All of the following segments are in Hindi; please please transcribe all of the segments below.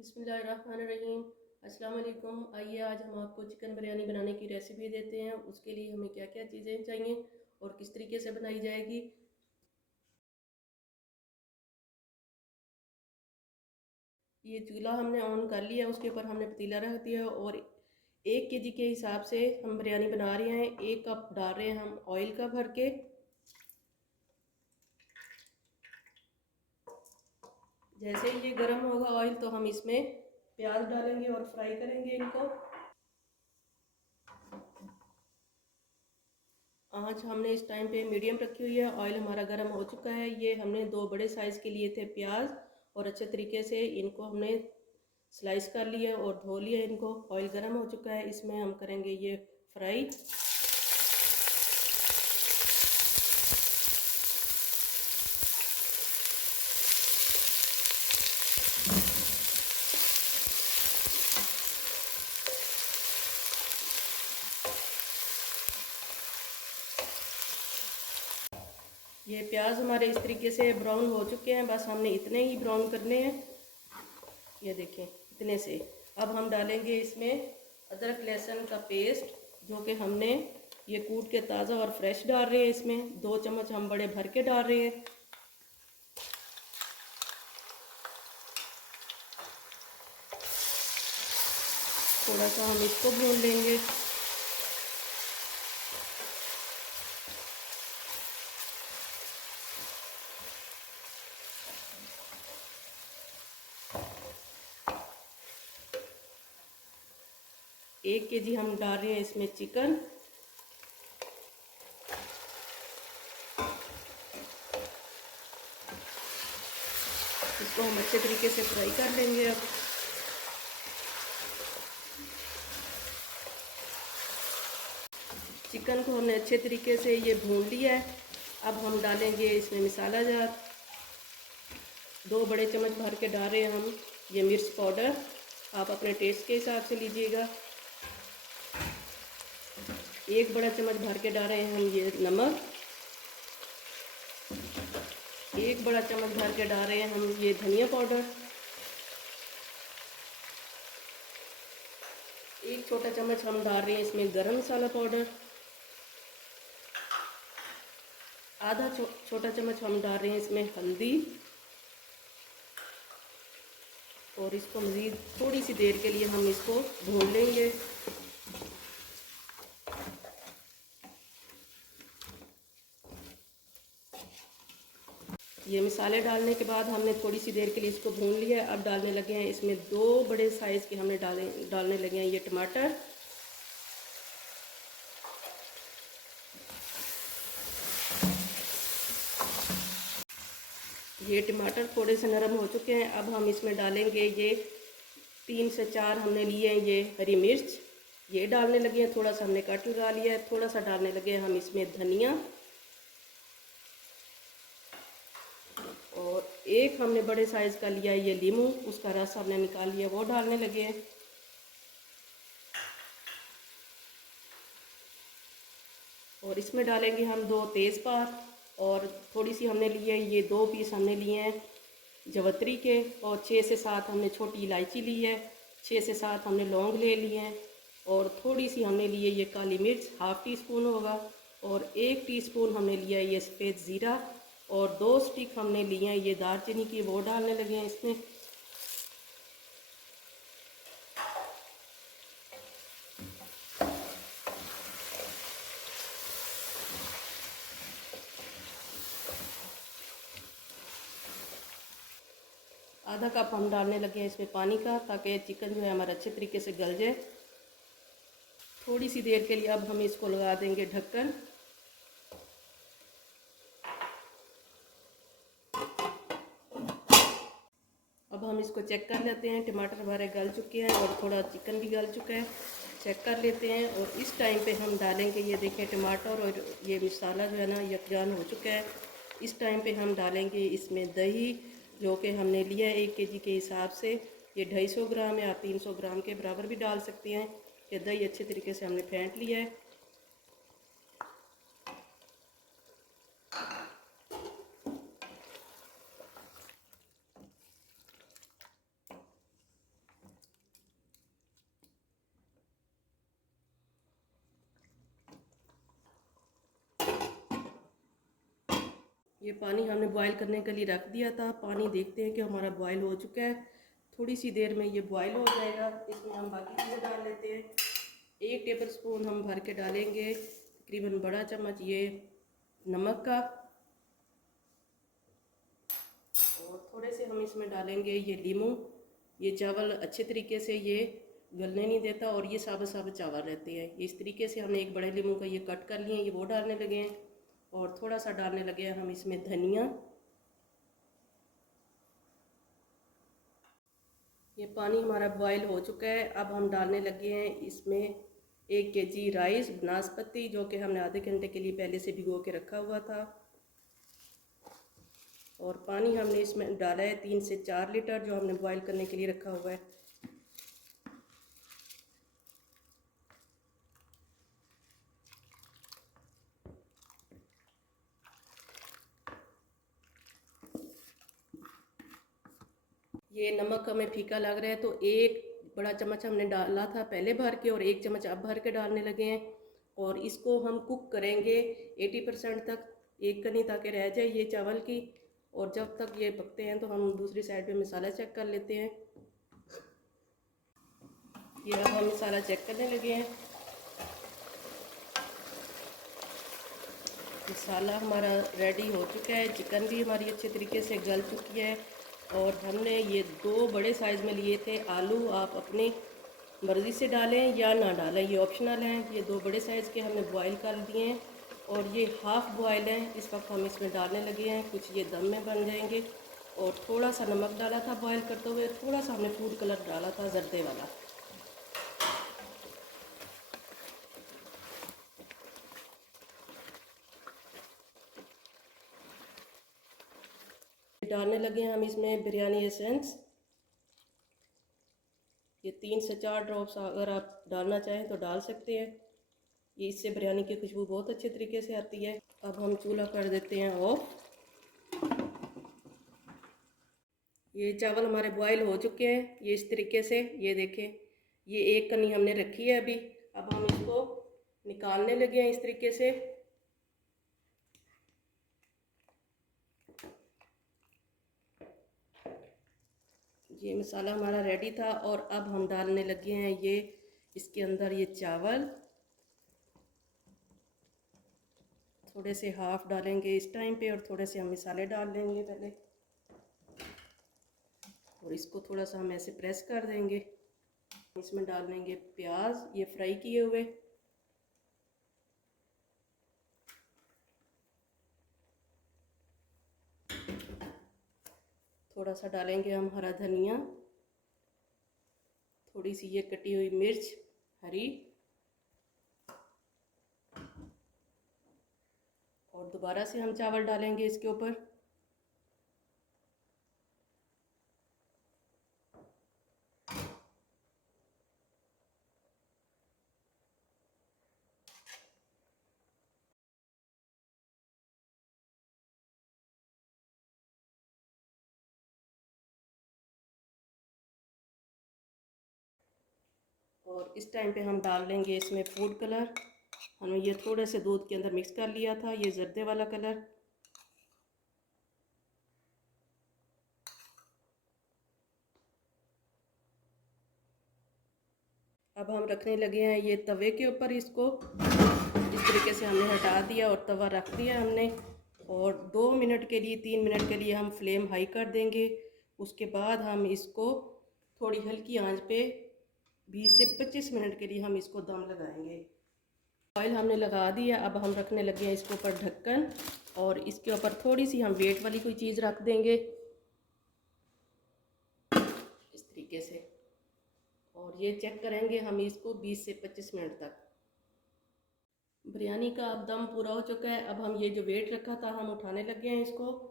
बिस्मिल्लाहिर्रहमानिर्रहीम। अस्सलाम वालेकुम। आइए आज हम आपको चिकन बिरयानी बनाने की रेसिपी देते हैं। उसके लिए हमें क्या क्या चीज़ें चाहिए और किस तरीके से बनाई जाएगी। ये चूल्हा हमने ऑन कर लिया, उसके ऊपर हमने पतीला रख दिया और 1 केजी के हिसाब से हम बिरयानी बना रहे हैं। 1 कप डाल रहे हैं हम ऑयल का भर के। जैसे ही ये गर्म होगा ऑयल तो हम इसमें प्याज डालेंगे और फ्राई करेंगे इनको। आँच हमने इस टाइम पे मीडियम रखी हुई है। ऑयल हमारा गर्म हो चुका है। ये हमने 2 बड़े साइज़ के लिए थे प्याज और अच्छे तरीके से इनको हमने स्लाइस कर लिया और धो लिया इनको। ऑयल गर्म हो चुका है, इसमें हम करेंगे ये फ्राई। ये प्याज हमारे इस तरीके से ब्राउन हो चुके हैं, बस हमने इतने ही ब्राउन करने हैं। ये देखें इतने से। अब हम डालेंगे इसमें अदरक लहसुन का पेस्ट, जो कि हमने ये कूट के ताज़ा और फ्रेश डाल रहे हैं। इसमें 2 चम्मच हम बड़े भर के डाल रहे हैं। थोड़ा सा हम इसको भून लेंगे। एक केजी हम डाल रहे हैं इसमें चिकन। इसको हम अच्छे तरीके से फ्राई कर लेंगे। अब चिकन को हमने अच्छे तरीके से ये भून लिया है। अब हम डालेंगे इसमें मसाला जार। 2 बड़े चम्मच भर के डाल रहे हैं हम ये मिर्च पाउडर। आप अपने टेस्ट के हिसाब से लीजिएगा। 1 बड़ा चम्मच भर के डाल रहे हैं हम ये नमक। 1 बड़ा चम्मच भर के डाल रहे हैं हम ये धनिया पाउडर। 1 छोटा चम्मच हम डाल रहे हैं इसमें गरम मसाला पाउडर। आधा छोटा चम्मच हम डाल रहे हैं इसमें हल्दी। और इसको मज़ीद थोड़ी सी देर के लिए हम इसको भून लेंगे। ये मसाले डालने के बाद हमने थोड़ी सी देर के लिए इसको भून लिया है। अब डालने लगे हैं इसमें 2 बड़े साइज़ के हमने डालने लगे हैं ये टमाटर। ये टमाटर थोड़े से नरम हो चुके हैं। अब हम इसमें डालेंगे ये 3 से 4 हमने लिए हैं ये हरी मिर्च। ये डालने लगे हैं। थोड़ा सा हमने कट लगा लिया है। थोड़ा सा डालने लगे हैं हम इसमें धनिया। और एक हमने बड़े साइज़ का लिया है ये नींबू, उसका रस हमने निकाल लिया, वो डालने लगे हैं। और इसमें डालेंगे हम 2 तेज़पात और थोड़ी सी हमने लिए ये 2 पीस हमने लिए हैं जवत्री के और 6 से 7 हमने छोटी इलायची ली है। 6 से 7 हमने लौंग ले लिए हैं और थोड़ी सी हमने लिए ये काली मिर्च, ½ टीस्पून होगा। और 1 टीस्पून हमने लिया है ये सफ़ेद ज़ीरा और 2 स्टिक हमने लिए हैं ये दालचीनी की, वो डालने लगे हैं इसमें। आधा कप हम डालने लगे हैं इसमें पानी का, ताकि चिकन जो है हमारा अच्छे तरीके से गल जाए। थोड़ी सी देर के लिए अब हम इसको लगा देंगे ढक्कन। अब हम इसको चेक कर लेते हैं। टमाटर हमारे गल चुके हैं और थोड़ा चिकन भी गल चुका है। चेक कर लेते हैं। और इस टाइम पे हम डालेंगे ये देखें टमाटर और ये मसाला जो है ना यकजान हो चुका है। इस टाइम पे हम डालेंगे इसमें दही, जो कि हमने लिया है 1 केजी के हिसाब से। ये 250 ग्राम या 300 ग्राम के बराबर भी डाल सकते हैं। ये दही अच्छे तरीके से हमने फेंट लिया है। ये पानी हमने बॉईल करने के लिए रख दिया था। पानी देखते हैं कि हमारा बॉईल हो चुका है। थोड़ी सी देर में ये बॉईल हो जाएगा। इसमें हम बाकी चीज़ें डाल लेते हैं। 1 टेबल स्पून हम भर के डालेंगे, तकरीबन बड़ा चम्मच ये नमक का, और थोड़े से हम इसमें डालेंगे ये लीमू। ये चावल अच्छे तरीके से ये गलने नहीं देता और ये साबुत साबुत चावल रहते हैं। इस तरीके से हमने एक बड़े लीमू का ये कट कर लिए, ये वो डालने लगे हैं। और थोड़ा सा डालने लगे हैं हम इसमें धनिया। ये पानी हमारा बॉयल हो चुका है। अब हम डालने लगे हैं इसमें 1 केजी राइस नाशपाती, जो कि हमने आधे घंटे के लिए पहले से भिगो के रखा हुआ था। और पानी हमने इसमें डाला है 3 से 4 लीटर, जो हमने बॉईल करने के लिए रखा हुआ है। ये नमक हमें फीका लग रहा है तो 1 बड़ा चम्मच हमने डाला था पहले भर के, और 1 चम्मच अब भर के डालने लगे हैं। और इसको हम कुक करेंगे 80% तक, एक कनी ताकि रह जाए ये चावल की। और जब तक ये पकते हैं तो हम दूसरी साइड पे मसाला चेक कर लेते हैं। ये अब हम मसाला चेक करने लगे हैं। मसाला हमारा रेडी हो चुका है। चिकन भी हमारी अच्छे तरीके से गल चुकी है। और हमने ये 2 बड़े साइज़ में लिए थे आलू, आप अपनी मर्ज़ी से डालें या ना डालें, ये ऑप्शनल हैं। ये 2 बड़े साइज़ के हमने बॉईल कर दिए हैं और ये हाफ़ बॉयल हैं। इस वक्त हम इसमें डालने लगे हैं, कुछ ये दम में बन जाएंगे। और थोड़ा सा नमक डाला था बॉईल करते हुए, थोड़ा सा हमने फूड कलर डाला था जर्दे वाला। डालने लगे हैं हम इसमें बिरयानी एसेंस। ये 3 से 4 ड्रॉप्स अगर आप डालना चाहें तो डाल सकते हैं। ये इससे बिरयानी की खुशबू बहुत अच्छे तरीके से आती है। अब हम चूल्हा कर देते हैं ऑफ। ये चावल हमारे बॉईल हो चुके हैं, ये इस तरीके से, ये देखें, ये एक कनी हमने रखी है अभी। अब हम इसको निकालने लगे हैं इस तरीके से। ये मसाला हमारा रेडी था और अब हम डालने लगे हैं ये इसके अंदर ये चावल। थोड़े से हाफ डालेंगे इस टाइम पे और थोड़े से हम मसाले डाल देंगे पहले, और इसको थोड़ा सा हम ऐसे प्रेस कर देंगे। इसमें डाल देंगे प्याज ये फ्राई किए हुए। थोड़ा सा डालेंगे हम हरा धनिया, थोड़ी सी ये कटी हुई मिर्च हरी, और दोबारा से हम चावल डालेंगे इसके ऊपर। और इस टाइम पे हम डाल देंगे इसमें फूड कलर। हमने ये थोड़े से दूध के अंदर मिक्स कर लिया था, ये जर्दे वाला कलर। अब हम रखने लगे हैं ये तवे के ऊपर इसको। इस तरीके से हमने हटा दिया और तवा रख दिया हमने। और 2 मिनट के लिए 3 मिनट के लिए हम फ्लेम हाई कर देंगे। उसके बाद हम इसको थोड़ी हल्की आंच पे 20 से 25 मिनट के लिए हम इसको दम लगाएंगे। ऑयल हमने लगा दिया। अब हम रखने लगे हैं इसके ऊपर ढक्कन, और इसके ऊपर थोड़ी सी हम वेट वाली कोई चीज़ रख देंगे इस तरीके से। और ये चेक करेंगे हम इसको 20 से 25 मिनट तक। बिरयानी का अब दम पूरा हो चुका है। अब हम ये जो वेट रखा था हम उठाने लगे हैं इसको।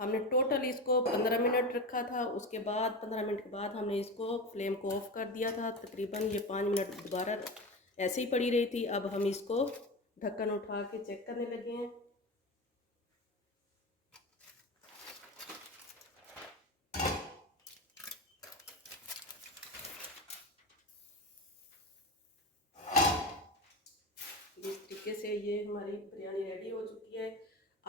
हमने टोटल इसको 15 मिनट रखा था। उसके बाद 15 मिनट के बाद हमने इसको फ्लेम को ऑफ कर दिया था। तकरीबन ये 5 मिनट दोबारा ऐसे ही पड़ी रही थी। अब हम इसको ढक्कन उठा के चेक करने लगे हैं। इस तरीके से ये हमारी बिरयानी रेडी हो चुकी है।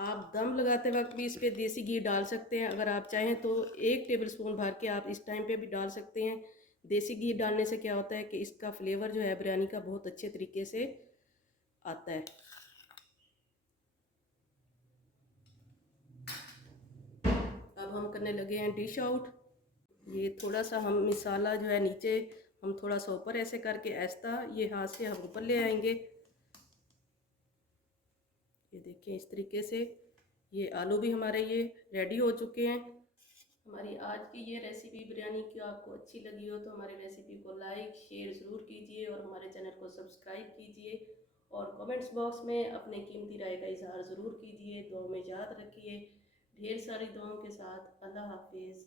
आप दम लगाते वक्त भी इस पे देसी घी डाल सकते हैं। अगर आप चाहें तो 1 टेबलस्पून भर के आप इस टाइम पे भी डाल सकते हैं। देसी घी डालने से क्या होता है कि इसका फ्लेवर जो है बिरयानी का बहुत अच्छे तरीके से आता है। अब हम करने लगे हैं डिश आउट। ये थोड़ा सा हम मसाला जो है नीचे हम थोड़ा सा ऊपर ऐसे करके ऐसा ये हाथ से हम ऊपर ले आएंगे। ये देखिए इस तरीके से ये आलू भी हमारे ये रेडी हो चुके हैं। हमारी आज की ये रेसिपी बिरयानी की आपको अच्छी लगी हो तो हमारी रेसिपी को लाइक शेयर ज़रूर कीजिए और हमारे चैनल को सब्सक्राइब कीजिए और कमेंट्स बॉक्स में अपने कीमती राय का इजहार ज़रूर कीजिए। दुआ में याद रखिए। ढेर सारी दुआओं के साथ अल्लाह हाफिज़।